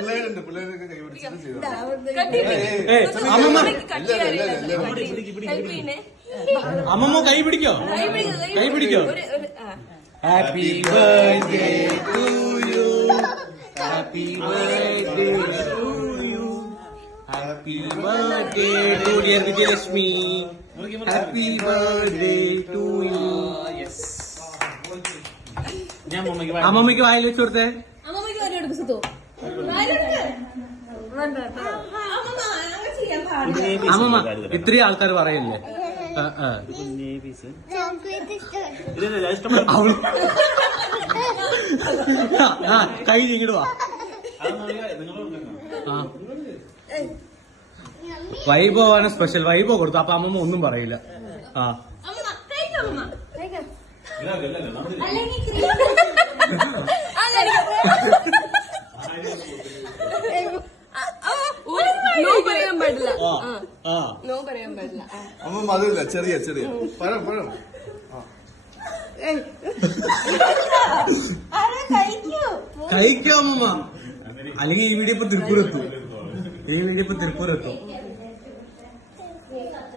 പിള്ളേരൊക്കെ കൈപിടിച്ചിട്ട് അമ്മമ്മ കൈ പിടിക്കോ കൈ പിടിക്കോ happy birthday to you happy birthday to you happy birthday to dear Vijayalakshmi happy birthday to you അമ്മമ്മക്ക് വായിൽ വെച്ച് കൊടുത്തേ അമ്മമ്മ ഇത്രയും ആൾക്കാർ പറയല്ലേ കൈ നീങ്ങിടുവാ വൈഭവാണ് സ്പെഷ്യൽ വൈഭവ് കൊടുത്തു അപ്പൊ അമ്മമ്മ ഒന്നും പറയില്ല ആ പറയാൻ പാടില്ല നോ പറയാൻ പാടില്ല അമ്മ അതില്ല ചെറിയ ചെറിയ പഴം പഴം കഴിക്കോ അമ്മമ്മ അല്ലെങ്കിൽ ഈ വീഡിയോ ഇപ്പൊ തിരുപ്പൂരെത്തും